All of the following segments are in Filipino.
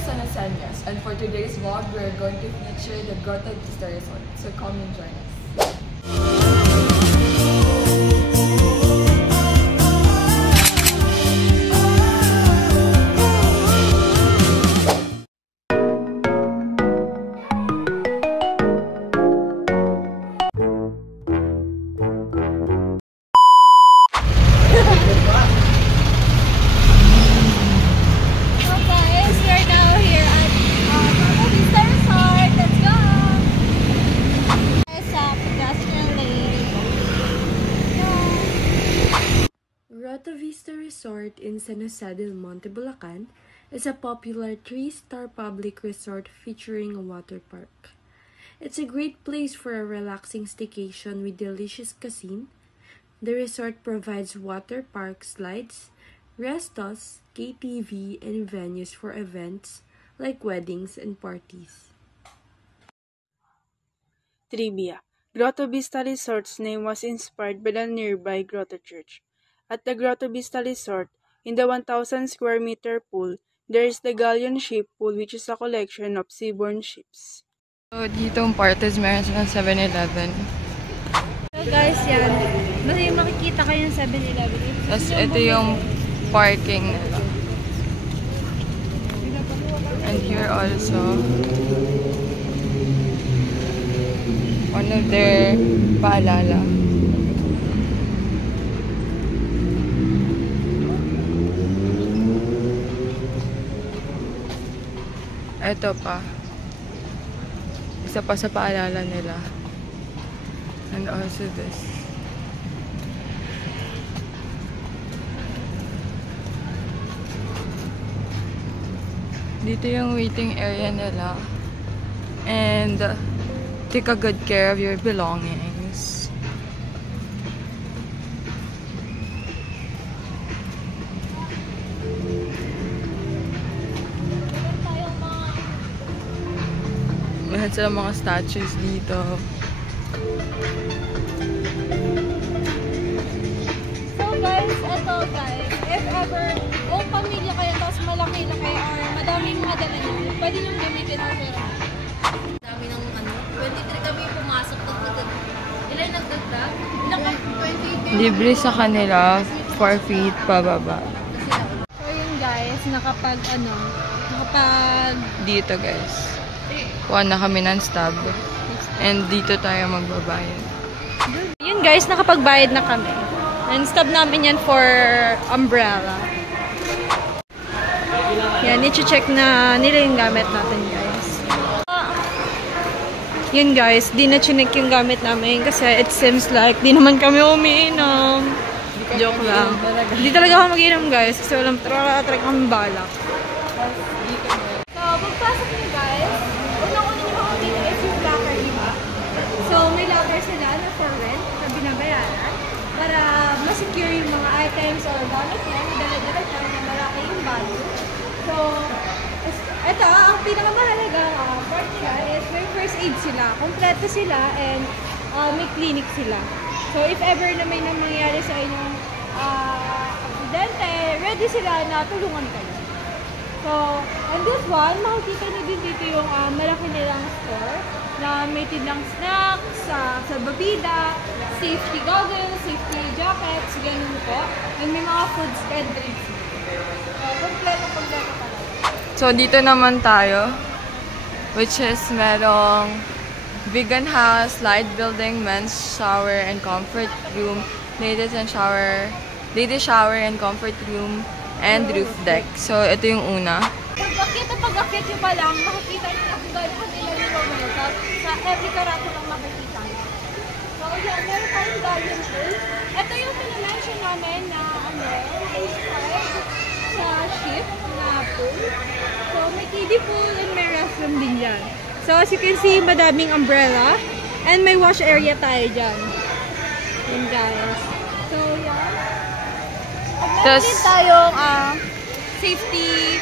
San Eusenius, and for today's vlog, we're going to feature the Grotto Vista Resort. So come and join us. Grotto Vista Resort in San Jose del Monte, Bulacan is a popular 3-star public resort featuring a water park. It's a great place for a relaxing staycation with delicious cuisine. The resort provides water park slides, restos, KTV, and venues for events like weddings and parties. Trivia: Grotto Vista Resort's name was inspired by the nearby Grotto Church. At the Grotto Vista Resort, in the 1,000 square meter pool, there is the Galleon Ship Pool, which is a collection of seaborne ships. So ditong part is meron silang 7-Eleven. So guys, yan. May makikita kayong 7-Eleven. Tapos ito yung parking nila. And here also, one of their paalala. Ito pa. Isa pa sa paalala nila. And also this. Dito yung waiting area nila. And take a good care of your belongings. Meron silang mga statues dito. So guys, eto guys, if ever pamilya kayo, tapos malaki na kayo, or madaming madala nyo, pwede nyo gamitin ang pera. Dami ng 23 kami pumasok. Ilan nagdagdag? Libre sa kanila, 4 feet pababa. So yun guys, nakapag Dito guys. Kuha na kami ng stub. And dito tayo magbabayad. Yun guys, nakapagbayad na kami. And stub namin yan for umbrella. Yan, i-check na nila yung gamit natin guys. Yun guys, di na chinek yung gamit namin kasi it seems like di naman kami umiinom. Joke lang. Di talaga ako mag-inom guys kasi walang talaga kami balak. So, pagpasok nyo guys, unang-una nyo makakita is yung locker nyo. So, may locker sila na for rent na binabayaran para ma-secure yung mga items or gamit nyo, dala-dala nyo na malaki yung value. So, ito, ang pinakamahalagang part niya is may first aid sila. Kompleto sila and may clinic sila. So, if ever na may nangyayari sa inyong aksidente, ready sila na tulungan kayo. So, and this one, makikita nyo din dito yung malaki nilang store na may tinlang snacks, sa babida, safety goggles, safety jackets, ganun po. And may mga foods and drinks. So, kompleto talaga. So, dito naman tayo, which is merong vegan house, light building, men's shower and comfort room, ladies shower and comfort room, and roof deck. So, ito yung una. Pag-akit nyo pa lang, makikita nyo na kung gano'n nila yung welcome. Sa every karato lang makikita nyo. So, yan, meron tayong Galleon pool. Ito yung pinamention namin na inspired sa ship na pool. So, may kiddie pool and may restroom din dyan. So, as you can see, madaming umbrella. And may wash area tayo dyan. Yan, guys. So, yan. Meron din tayong safety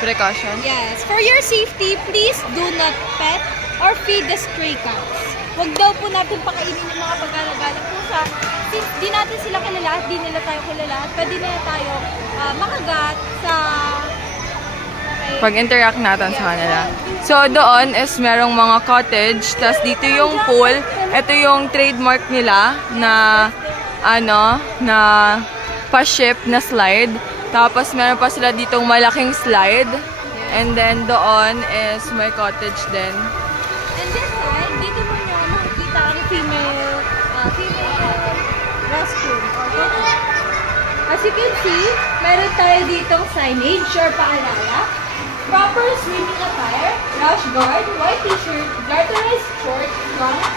precaution. Yes. For your safety, please do not pet or feed the stray cats. Huwag daw po natin pakainin yung mga pag-alagalang pusa. Since di natin sila kilala at di nila tayo kilala, at pwede nila tayo makagat sa pag-interact natin sa kanila. So, doon is merong mga cottage. Tapos dito yung pool. Ito yung trademark nila na na pa-ship na slide. Tapos meron pa sila ditong malaking slide. And then doon is may cottage din. And this side, dito mo nyo makikita ang female restroom. As you can see, meron tayo ditong signage or paalala. Proper swimming attire, rash guard, white t-shirt, garterized shorts, trunks,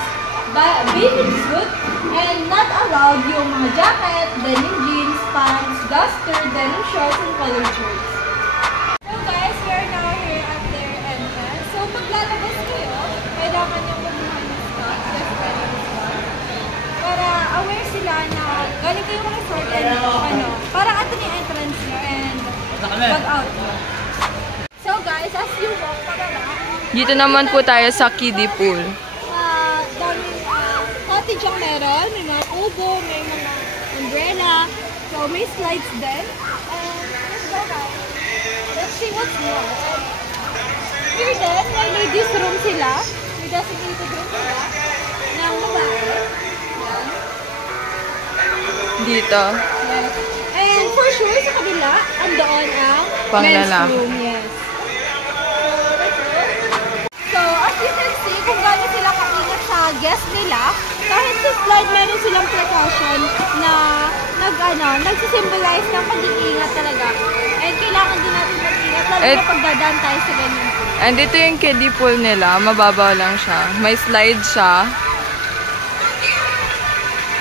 bathing suit, and not allowed yung mga jacket, denim jeans, pants, duster, denim shorts, and colored shirts. So guys, we are now here at their entrance. So paglalabas kayo, kailangan nyo kumuha ng stock, para aware sila na galing kayo mga resort and parang ito yung entrance nyo and pag out nyo. So guys, as you walk pababa, Dito naman po tayo sa kiddie pool. daming cottage ang meron, may mga kubo, may mga umbrella, so may slides din. Let's go guys. Let's see what's more. Here din, may ladies room sila. May designated room sila ng babae. Yan. Dito. And for sure, sa kabila, andoon ang men's Panglalaki. room. Yes. So, as you can see, kung gaano sila kaingat sa guest nila, kahit sa slide, meron silang precaution na nagsisymbolize ng pag-iingat talaga. And kailangan din natin mag-ingat, lalo na pagdadaan tayo sa ganyan po. And ito yung kiddie pool nila. Mababaw lang siya. May slide siya.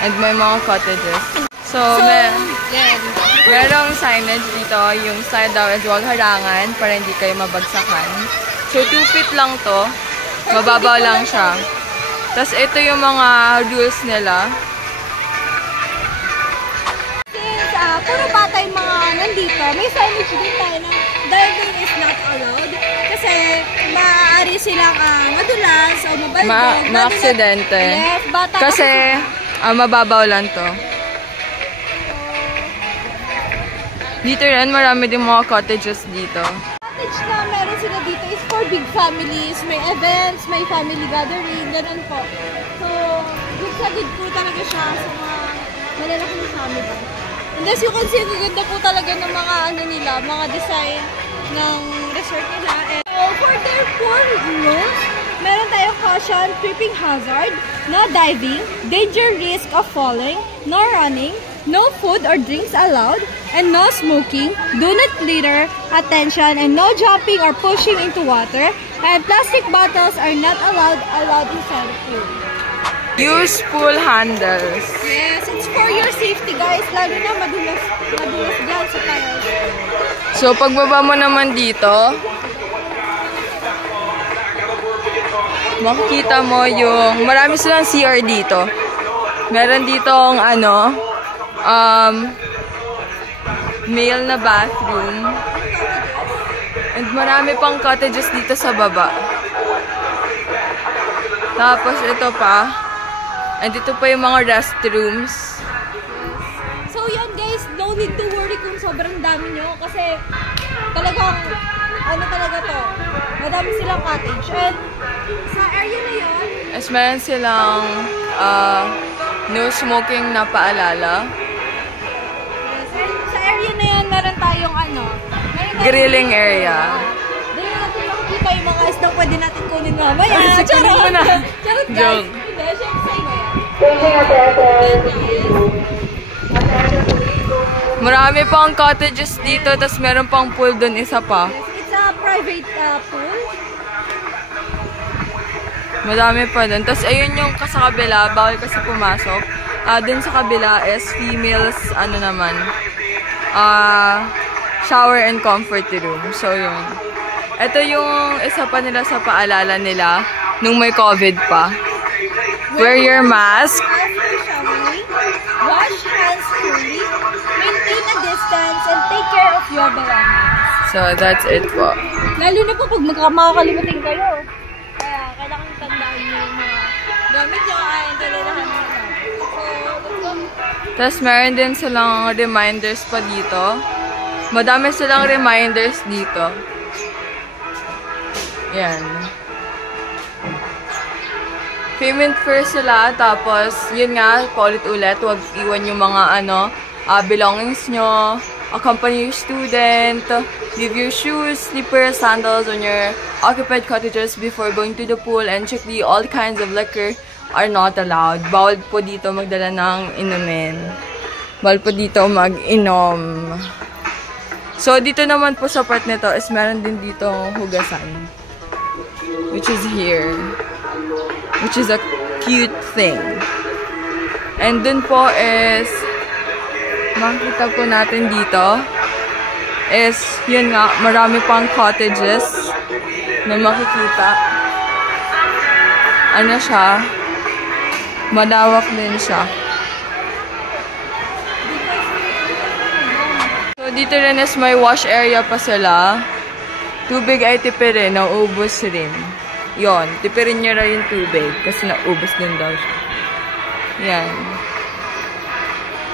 And may mga cottages. So merong signage dito. Yung slide daw is huwag harangan para hindi kayo mabagsakan. So 2 feet lang to. Mababaw lang siya. Tapos ito yung mga rules nila. Since puro bata yung mga nandito, may signage din tayo na diving is not allowed. Kasi maaari silang madulas o mabalbog. Ma-aksidente. Yes, bata Kasi mababaw lang to. Dito rin, marami din mga cottages dito. Cottage na meron sila dito is for big families, may events, may family gathering, ganun po. So, good sa good po talaga siya sa mga malalaking family. And as you can see, gaganda po talaga ng mga nila, mga design ng resort nila. And so, for their pool rules, meron tayong caution, tripping hazard, no diving, danger risk of falling, no running, no food or drinks allowed, and no smoking, do not litter, attention, and no jumping or pushing into water, and plastic bottles are not allowed inside the pool. Use pool handles. Yes, it's for your safety guys, lalo na madulas dyan sa tiles. So, pagbaba mo naman dito, makikita mo yung, marami silang CR dito. Meron ditong, male na bathroom. And marami pang cottages dito sa baba. Tapos, ito pa. And dito pa yung mga restrooms. So, yan guys, no need to worry kung sobrang dami nyo. Kasi, talagang, talaga to. Madami silang cottage. And, sa area na yun, as meron silang no smoking na paalala. yes, and sa area na yun, meron tayong Grilling area. Doon natin makikita yung mga isdang pwede natin kunin mamaya. Ay, kunin mo na. Charot guys. Joke. Hindi, syempre sa'yo yan. Marami pang cottages dito, tas meron pang pool dun, isa pa. It's a private pool. Madami pa dun. Tas ayun yung sa kabila, bawal kasi pumasok. Dun sa kabila is females, shower and comfort room. So yun. Ito yung isa pa nila sa paalala nila nung may COVID pa. Wear your mask. After showering, wash hands fully, maintain a distance, and take care of your belongings. So that's it po. Lalo na po pag makakalimutin kayo. Kaya kailangan tandaan niyo yung mga gamit niyo and kalalahan niyo. So, let's go. Tapos meron din silang reminders pa dito. Madami silang reminders dito. Yan. Payment first sila, tapos, yun nga, paulit-ulit, huwag iwan yung mga, belongings nyo, accompany your student, leave your shoes, slippers, sandals on your occupied cottages before going to the pool, and check all kinds of liquor are not allowed. Bawal po dito magdala ng inumin. Bawal po dito mag-inom. So, dito naman po sa part nito is meron din dito hugasan. Which is here. Which is a cute thing. And dun po is, makikita po natin dito, is, yun nga, marami pang cottages na makikita. Ano siya? Malawak din siya. So, dito rin is may wash area pa sila. Tubig ay tipirin, naubos rin. Yon, tipirin nyo rin yung tubig kasi naubos din daw siya. Yan.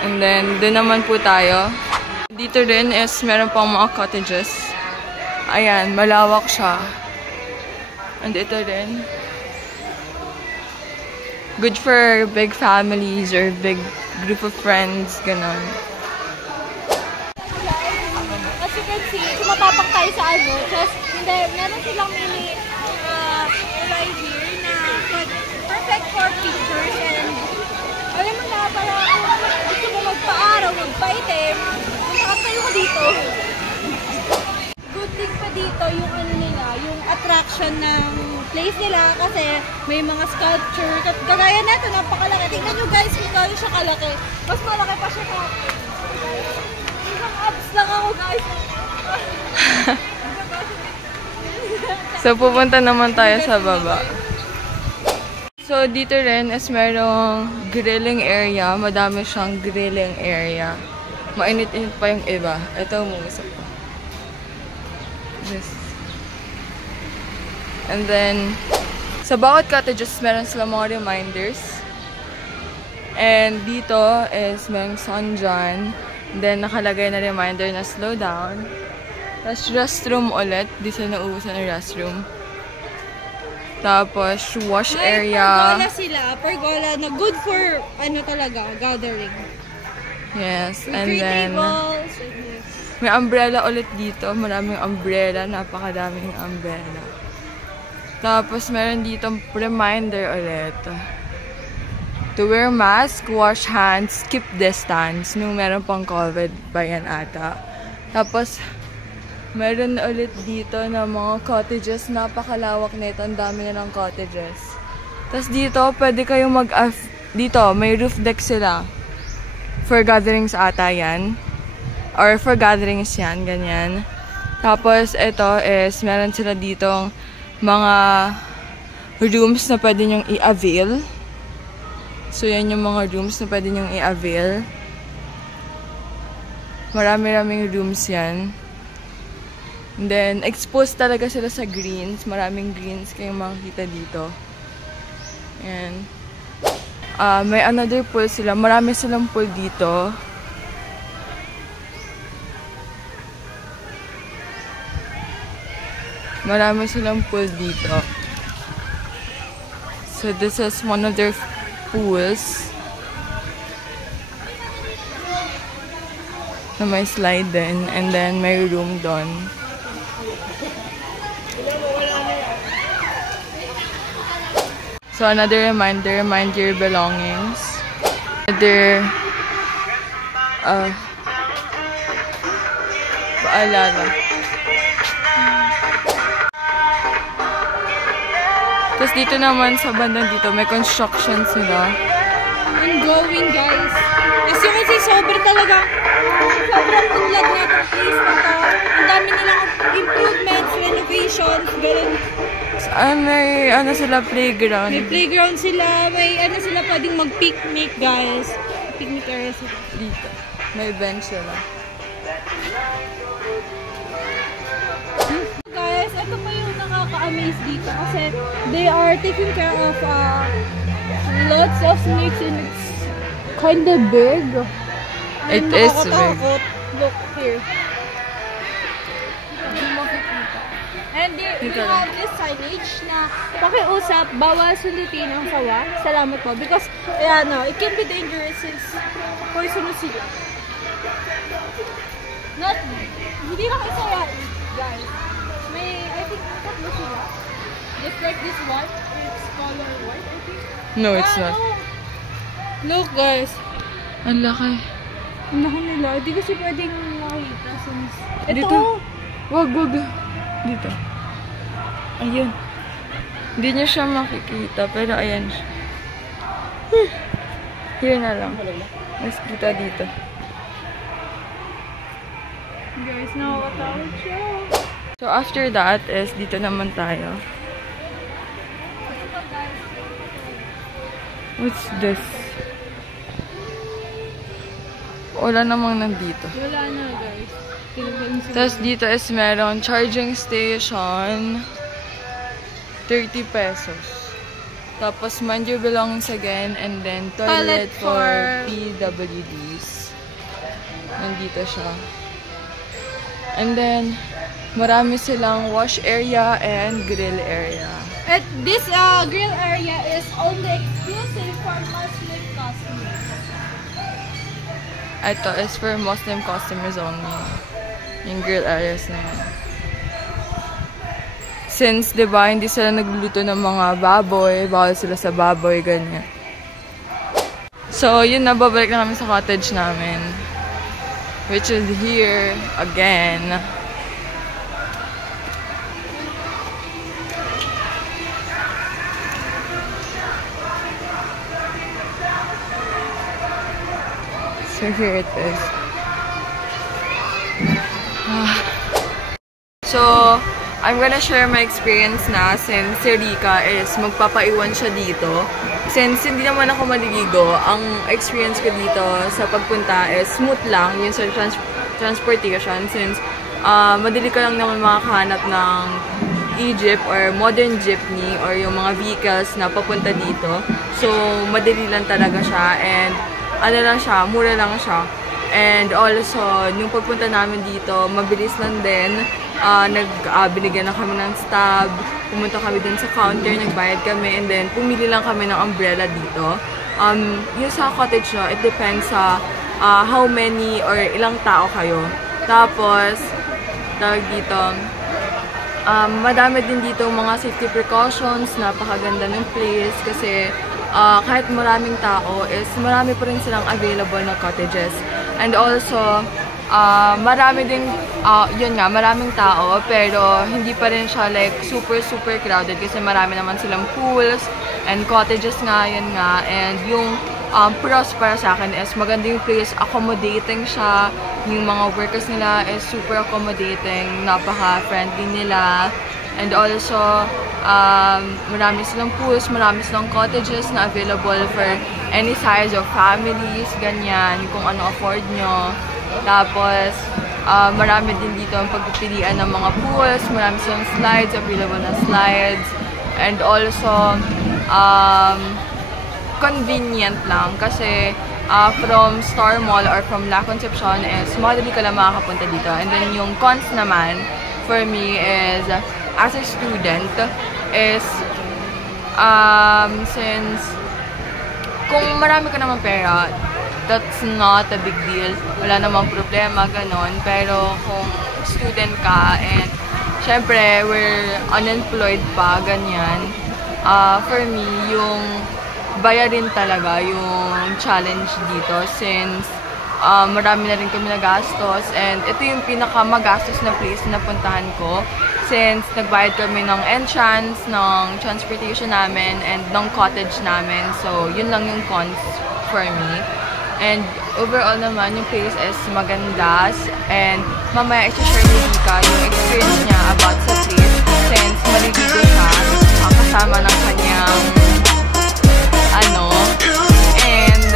And then, doon naman po tayo. Dito rin is meron pang mga cottages. Ayan, malawak siya. And ito rin. Good for big families or big group of friends, ganon. As you can see, tumatapang tayo sa just, hindi, meron silang mini right here na perfect for pictures and alam mo na, para kung gusto mo magpa-araw, magpa-itim, nakatayo ko dito. Good thing pa dito yung nila, yung attraction ng place nila kasi may mga sculpture. Kagaya nato, napakalaki. Tingnan nyo guys kung gano'n siya kalaki. Mas malaki pa siya ka. Isang abs lang ako guys. So, pupunta naman tayo sa baba. So, dito rin is merong grilling area. Madami siyang grilling area. Mainit-init pa yung iba. Ito, umusap pa. This. And then, sa bawat cottages, meron sila mga reminders. And dito is merong sun dyan. Then, nakalagay na reminder na slow down. Tapos, restroom ulit. Dito na nauusan ang restroom. Tapos, wash area. Pergola sila. Pergola na good for, talaga, gathering. Yes. And then, tables. may umbrella ulit dito. Maraming umbrella. Napakadaming umbrella. Tapos, meron dito reminder ulit. To wear mask, wash hands, keep distance. Nung meron pang COVID ba yan ata. Tapos, meron ulit dito na mga cottages. Napakalawak nito. Ang dami na ng cottages. Tapos dito, pwede kayong dito, may roof deck sila. For gatherings ata yan. Or for gatherings yan, ganyan. Tapos, ito is, meron sila ditong mga rooms na pwede nyong i-avail. So, yan yung mga rooms na pwede nyong i-avail. Marami-raming rooms yan. And then, exposed talaga sila sa greens. Maraming greens kayong makikita dito. And, may another pool sila. Marami silang pool dito. Marami silang pool dito. So, this is one of their pools. Na may slide din. And then, may room doon. So, another reminder, mind your belongings. Another, paalala. Tapos dito naman sa bandang dito, may construction sila. Ongoing, guys. As you can see, sobrang unlad na itong place na to. Ang dami nilang improvements, renovations, ganun. May sila playground. May playground sila, may sila pwedeng mag-picnic, guys. Picnic area sila. Dito. May bench sila. Guys, ito pa yung nakaka-amaze dito kasi they are taking care of lots of snakes and it's kinda big. It is big. Look here. And then we have this signage na pakiusap, bawal sundutin ang sawa. Salamat po. Because, it can be dangerous since poisonous sila. Hindi lang isa yan, guys. I think, tatlo sila. Just like this one, it's color white, I think. No, it's not. No. Look, guys. Ang laki. Ang laki nila. Hindi kasi pwedeng makita since... Dito. Wag. Dito. Ayun. Hindi niya siya makikita, pero ayan siya. Here na lang. Mas kita dito. Guys, nakakatakot siya. So after that is dito naman tayo. What's this? Wala namang nandito. Wala na, guys. Tapos dito is meron charging station. 30 pesos. Tapos mind your belongings again. And then toilet for PWDs. Nandito siya. And then marami silang wash area and grill area. At this grill area is only exclusive for Muslim customers. Ito is for Muslim customers only. Yung grill areas na yan. Since, diba, hindi sila nagluluto ng mga baboy, bawal sila sa baboy, ganyan. So, yun na, babalik na kami sa cottage namin. Which is here again. So here it is. So, I'm gonna share my experience na since si Rika is magpapaiwan siya dito. Since hindi naman ako maliligo, ang experience ko dito sa pagpunta is smooth lang yung sa transportation since madali ka lang naman makakahanap ng e-jeep or modern jeepney or yung mga vehicles na papunta dito. So, madali lang talaga siya and ano lang siya, mura lang siya. And also, nung pagpunta namin dito, mabilis lang din. Binigyan na kami ng stab, pumunta kami dun sa counter, nagbayad kami, and then pumili lang kami ng umbrella dito. Yung sa cottage nyo, it depends sa how many or ilang tao kayo. Tapos, tawag dito, madami din dito mga safety precautions, napakaganda ng place kasi kahit maraming tao is marami pa rin silang available na cottages. And also, marami ding, yun nga, maraming tao, pero hindi pa rin siya like super crowded kasi marami naman silang pools and cottages nga, yun nga. And yung pros para sa akin is maganda yung place, accommodating siya. Yung mga workers nila is super accommodating, napaka-friendly nila. And also, marami silang pools, marami silang cottages na available for any size of families, ganyan, kung ano afford nyo. Tapos, marami din dito ang pagpipilian ng mga pools, marami silang slides, available na slides. And also, convenient lang kasi from Star Mall or from La Concepcion is madali ka lang makakapunta dito. And then yung cons naman, for me is, as a student, is, since, kung marami ka naman pera, that's not a big deal. Wala namang problema, ganon. Pero kung student ka and syempre, we're unemployed pa, ganyan. For me, yung bayarin talaga yung challenge dito since marami na rin kami nagastos and ito yung pinaka-magastos na place na puntahan ko since nagbayad kami ng entrance, ng transportation namin, and ng cottage namin. So, yun lang yung cons for me. And overall naman, yung place is maganda. And mamaya i-share ni Rika yung experience niya about sa place since maliligo siya kasama ng kanyang and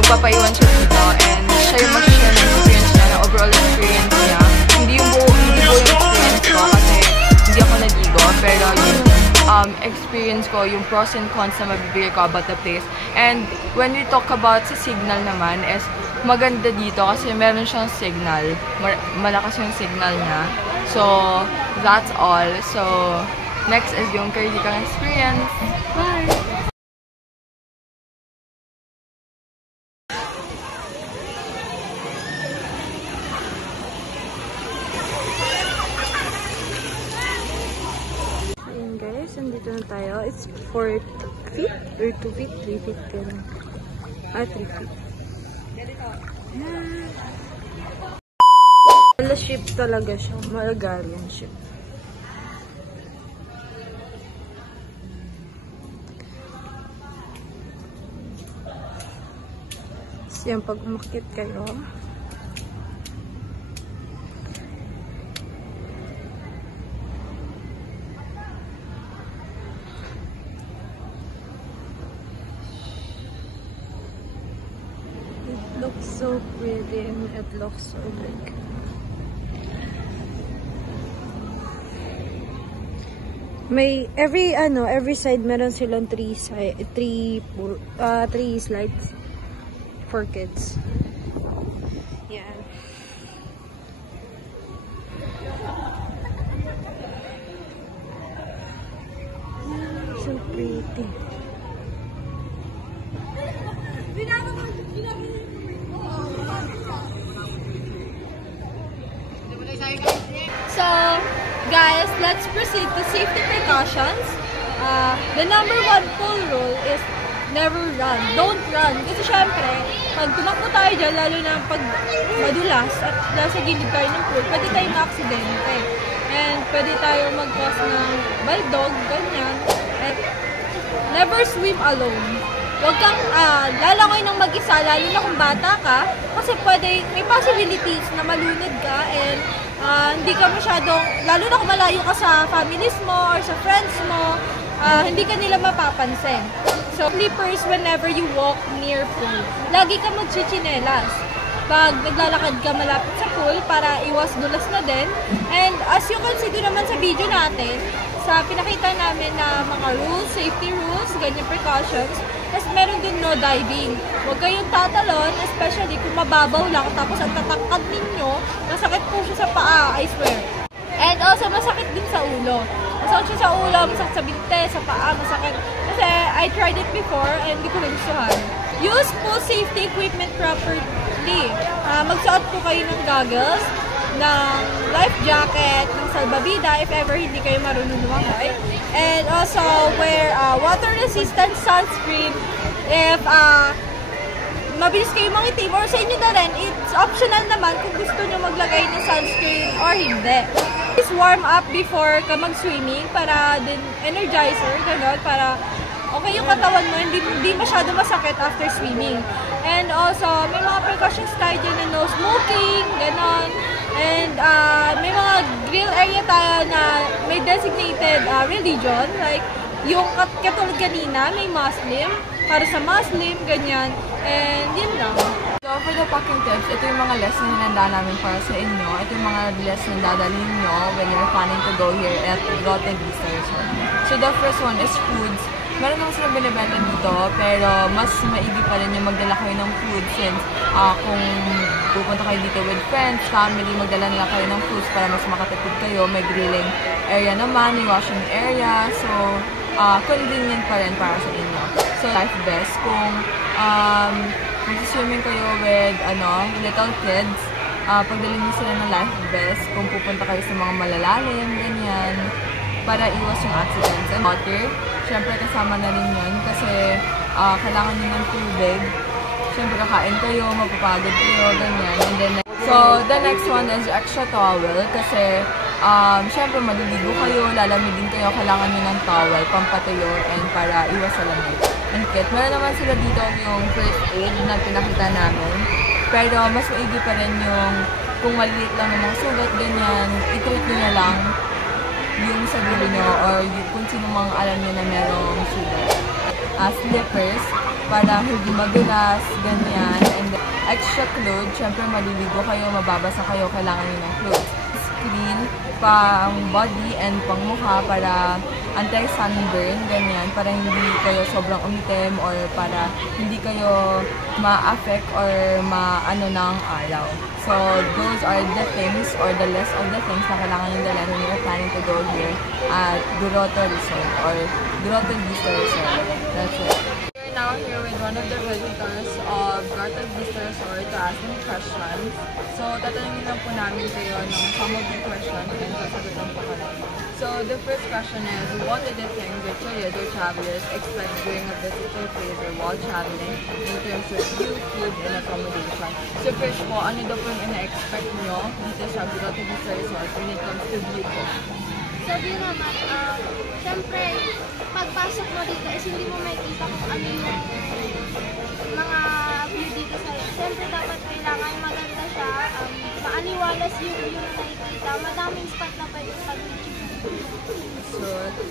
magpapaiwan siya dito and siya yung mag-share ng experience niya, na overall experience niya. Hindi buo yung experience ko kasi hindi ako naligo, pero yung experience ko yung pros and cons na mabibigay ko about the place. And when we talk about sa signal naman, is maganda dito kasi meron siyang signal. Malakas yung signal niya. So, that's all. So, next is yung Karidikang experience. Bye! Guys, nandito na tayo. It's 4 feet or 2 feet? 3 feet ka lang. 3 feet. Mala ship talaga siya. Malagarian ship. So, yan, pag umakit kayo, looks so pretty and it looks so big. May every side meron silang 3 slides for kids. Yeah. So pretty. So, guys, let's proceed to safety precautions. The number 1 pool rule is never run. Don't run. Kasi syempre, pag tumakbo tayo dyan, lalo na pag madulas at nasa gilid tayo ng pool, pwede tayong aksidente. And pwede tayo mag-cause ng baldog, ganyan. And never swim alone. Huwag kang lalangoy ng mag-isa, lalo na kung bata ka, kasi pwede, may possibilities na malunod ka and hindi ka masyadong, lalo na kung malayo ka sa families mo or sa friends mo, hindi ka nila mapapansin. So, flippers whenever you walk near pool. Lagi ka magchichinelas pag naglalakad ka malapit sa pool para iwas dulas na din. And as you can see naman sa video natin, sa pinakita namin na mga rules, safety rules, ganyan precautions, tapos meron din no diving. Huwag kayong tatalon, especially kung mababaw lang, tapos ang tatakad ninyo, masakit po siya sa paa, I swear. And also, masakit din sa ulo. Masakit siya sa ulo, masakit sa binte, sa paa, masakit. Kasi I tried it before and hindi ko nagustuhan. Use pool safety equipment properly. Magsuot po kayo ng goggles, ng life jacket, ng salbabida if ever hindi kayo marunong lumangoy. And also wear water-resistant sunscreen if mabilis kayo mangitim or sa inyo na rin, it's optional naman kung gusto nyo maglagay ng sunscreen or hindi. Please warm up before ka mag-swimming para din energizer, gano'n, para okay yung katawan mo, hindi masyado masakit after swimming. And also, may mga precautions tayo dyan na no smoking, gano'n. And may mga grill area tayo na may designated religion. Like, yung katulad kanina, may Muslim. Para sa Muslim, ganyan. And yun lang. So, for the packing tips, ito yung mga lessons na nanda namin para sa inyo. Ito yung mga lessons na dadalhin nyo when you're planning to go here at Grote Vista Resort. So, the first one is foods. Meron naman silang binibenta dito, pero mas maigi pa rin yung magdala kayo ng food since kung pupunta kayo dito with friends, family, magdala nila kayo ng foods para mas makatipid kayo. May grilling area naman, may washing area, so convenient pa rin para sa inyo. So, life vest. Kung mag-swimming kayo with little kids, pagdalhin niyo sila ng life vest kung pupunta kayo sa mga malalalim, ganyan, para iwas yung accidents. And water, syempre kasama na rin yun kasi kailangan nyo ng tubig. Syempre kakain kayo, mapapagod kayo, ganyan. And then, so, the next one is extra towel kasi syempre maliligo kayo, lalamigin kayo, kailangan nyo ng towel, pampatuyo, and para iwas sa lamig. And kit, meron naman sila dito yung first aid na pinakita namin. Pero mas maigi pa rin yung kung maliit lang ng mga sugat, ganyan, i-treat nyo na lang yung sarili nyo or kung sino mang alam nyo na merong sugat. Slippers, para hindi madulas, ganyan. And then, extra clothes, syempre maliligo kayo, mababasa kayo, kailangan nyo ng clothes. Screen, pang body and pang mukha para anti-sunburn, ganyan, para hindi kayo sobrang umitim or para hindi kayo ma-affect or ma-ano ng araw. So, those are the things or the list of the things na kailangan nyo dalhin when you're planning to go here at Grotto Resort or Grotto Vista Resort. That's it. We're now here with one of the visitors of Grotto Vista Resort to ask them questions. So, tatanungin lang po namin kayo ng some of the questions and sasagutan po kami. So, the first question is, what are the things that tourists or travelers expect during a visit to a place or while traveling in terms of view, food, and accommodation? So, first po, ano daw po yung ina-expect nyo dito sa Grotto Vista Resort when it comes to view po? Sa view naman, syempre, pagpasok mo dito is hindi mo makikita kung ano yung mga view dito sa syempre, dapat kailangan maganda siya, maaliwalas yung view na nakikita, madaming spot na pwede pag-video. So,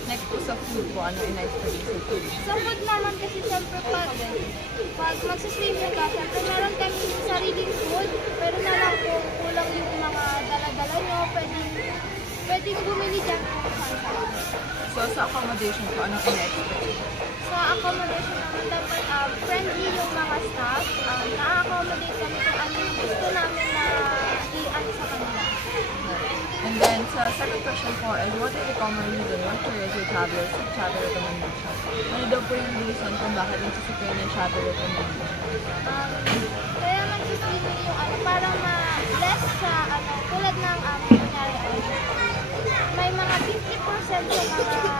next po sa food po, ano ina-expect sa food? Sa food naman kasi syempre pag magsiswimming ka, syempre meron kami sariling food, pero na lang kung kulang yung mga dala-dala nyo, pwedeng bumili dyan kung saan. So, sa accommodation po, ano ina-expect? Sa accommodation naman, dapat friendly yung mga staff, na-accommodate kami kung ano yung gusto namin na i-ano sa kanila. And then, sa second question po is, what is the common reason why tourists or travelers seek travel recommendation? Ano daw po yung reason kung bakit nagsisipin ng travel recommendation? Kaya nagsisipin yung parang less sa tulad ng nangyari may mga 50% sa mga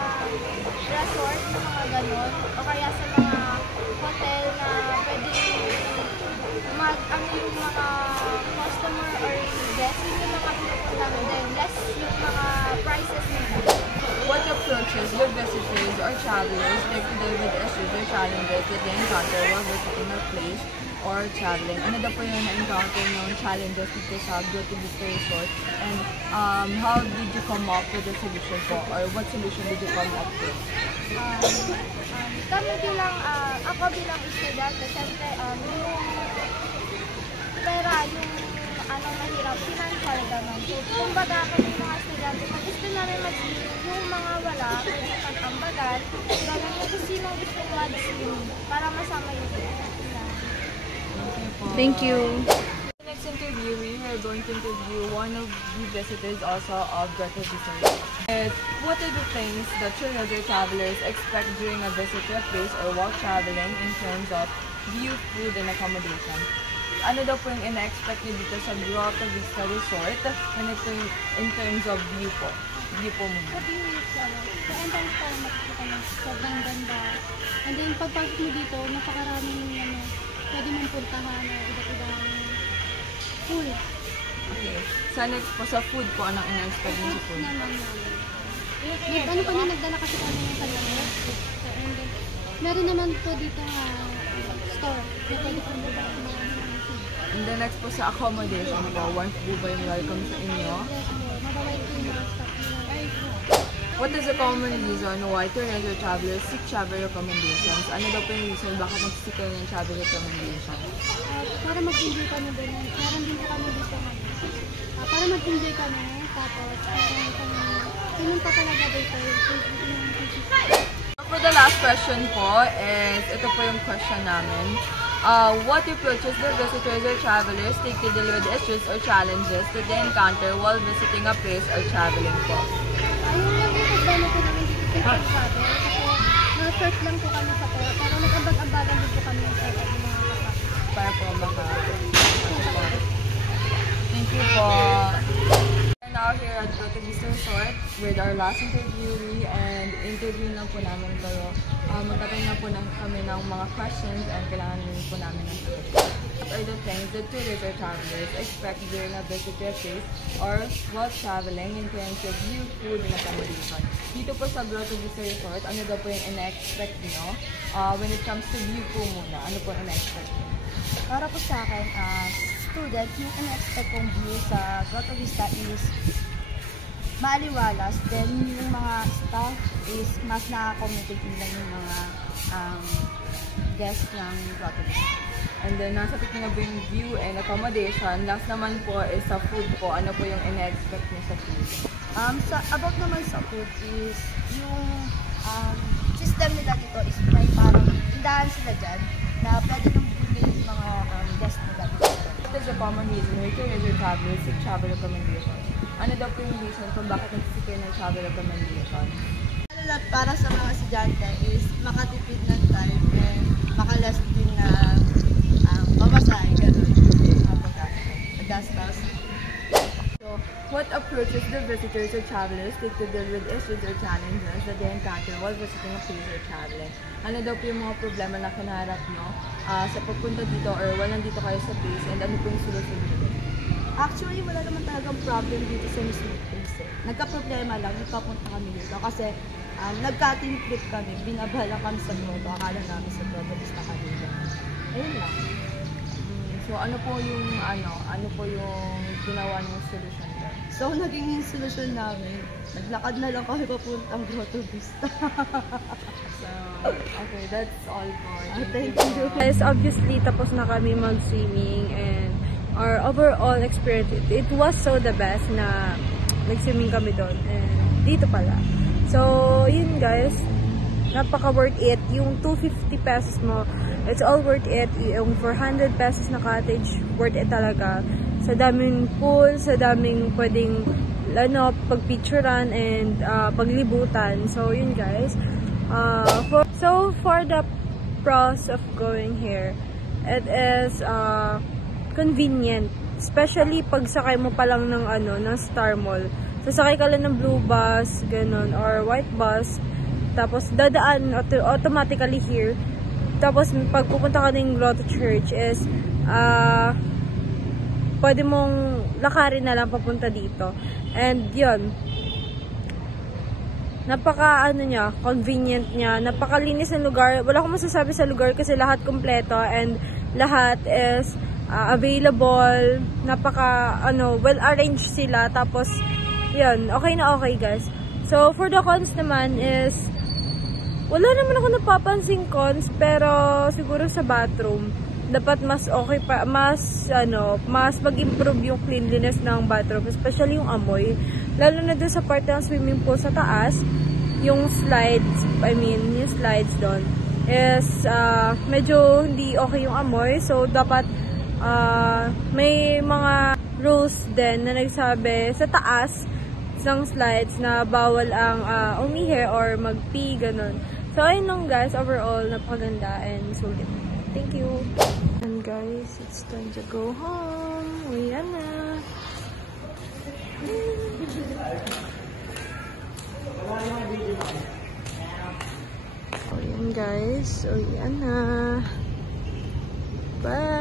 resort, mga ganon, o kaya sa mga hotel na pwede yung mga customer or guest, yung mga pinupuntahan din, less yung mga prices nila. What approaches do visitors or travelers take to deal with issues or challenges that they encounter while visiting a place or traveling? Ano daw po yung na-encounter yung challenges dito sa Grotto Vista Resort? And how did you come up with the solution po? Or what solution did you come up with? Kami bilang, ako bilang estudyante, syempre yung pera, yung mahirap, financial gano'n. So, kumbaga kami mga estudyante, pag gusto namin mag-swim, yung mga wala, pwede pag-ambagan, gano'n yung kung sinong gusto mag-swim para masama yung Thank you. The next interview, we are going to interview one of the visitors also of Grotto Vista Resort. What are the things that tourists or travelers expect during a visit to a place or while traveling in terms of view, food, and accommodation? Ano daw po yung ina-expect nyo dito sa Grotto Vista Resort in terms of view po? View po muna. Sa view is, sa entrance pa lang makikita ng sobrang ganda. And then, pagpasok mo dito, napakaraming pwede mong puntahan na iba't ibang pool. Okay. Sa next po, sa food po, anong ina-expect nyo sa food? Ano pa niya, nagdala kasi kami ng kanyang and then, meron naman po dito store na pwede kong baba ng mga And the next po sa accommodation po, once po ba yung welcome sa inyo? yes po, mabawait po yung mga staff nila. What is the common reason why tourists or travelers seek travel recommendations? Ano daw po yung reason bakit nagsisik kayo ng travel recommendations? Para mag-enjoy kami din. Meron din po kami dito para mag-enjoy kami, tapos meron kami pinunta talaga dito For the last question po is, ito po yung question namin. What approaches do visitors or travelers take to deal with issues or challenges that they encounter while visiting a place or traveling po? Ayun lang yung problema ko namin dito sa travel. Kasi na-search lang po kami sa pera, pero nag-ambag-ambagan din po kami ng mga kapatid. Para po Thank you po. We're now here at Grotto Vista Resort with our last interviewee and interview na po namin kayo. Magkatayin na po kami ng mga questions and kailangan po namin ng sagot. What are the things that tourists or travelers expect during a visit to a place or while traveling in terms of view, food, and accommodation? Dito po sa Grotto Vista Resort, ano daw po yung ina-expect nyo? When it comes to view po muna, ano po yung ina-expect nyo? Para po sa akin, student, yung ina-expect kong view sa Grotto Vista is maaliwalas. Then, yung mga staff is mas na-accommodate nila yung mga guests ng Grotto Vista. And then, nasa tingin na ba yung view and accommodation? Last naman po is sa food po. Ano po yung ina-expect nyo sa food? About naman sa food is, yung system nila dito is may parang tindahan sila dyan na pwede nang bumili yung mga guest nila dito. What is a common reason why tourism travelers seek travel recommendations? Ano daw po yung reason kung bakit nagsisik kayo ng travel recommendations? Para sa mga estudyante is makatipid ng time and makalas din na pamasahe, gano'n. Gastos. So, what approaches do visitors or travelers take to deal with issues or challenges that they encounter while visiting a place or traveling? Ano daw po yung mga problema na kinaharap nyo sa pagpunta dito or while nandito kayo sa place, and ano po yung solusyon nito? Actually, wala naman talagang problem dito sa mismo place. Nagka-problema lang, nagpapunta kami dito kasi nagka-team trip kami, binabala kami sa grotto, akala namin sa grotto, basta kami lang. Ayun lang. So, ano po yung ginawa niyong solusyon doon? So, naging solusyon namin, naglakad na lang kami papuntang Grotto Vista. So, okay, that's all for Thank you. Guys, obviously, tapos na kami mag-swimming and our overall experience, it was so the best na nag-swimming kami doon. And dito pala. So, yun guys, napaka-worth it. Yung 250 pesos mo, it's all worth it. Yung 400 pesos na cottage, worth it talaga. Sa daming pool, sa daming pwedeng pagpicturean and paglibutan. So, yun guys. For the pros of going here, it is convenient. Especially pag sakay mo pa lang ng Star Mall. Sasakay ka lang ng blue bus, ganun, or white bus. Tapos, dadaan automatically here. Tapos, pag pupunta ka ng Grotto Church is, pwede mong lakarin na lang papunta dito. And, yun. Convenient niya. Napakalinis ng lugar. Wala akong masasabi sa lugar kasi lahat kompleto and lahat is available. Well-arranged sila. Tapos, yun. Okay na okay, guys. So, for the cons naman is, wala naman ako napapansing cons, pero siguro sa bathroom, dapat mas okay pa, mas mag-improve yung cleanliness ng bathroom, especially yung amoy. Lalo na dun sa part ng swimming pool sa taas, yung slides doon is medyo hindi okay yung amoy. So, dapat may mga rules din na nagsabi sa taas ng slides na bawal ang umihi or mag-pee, ganun. So, ayun lang guys, overall, napakaganda and sulit. Thank you! And guys, it's time to go home. Uwian na! Ayan guys, uwian na! Bye!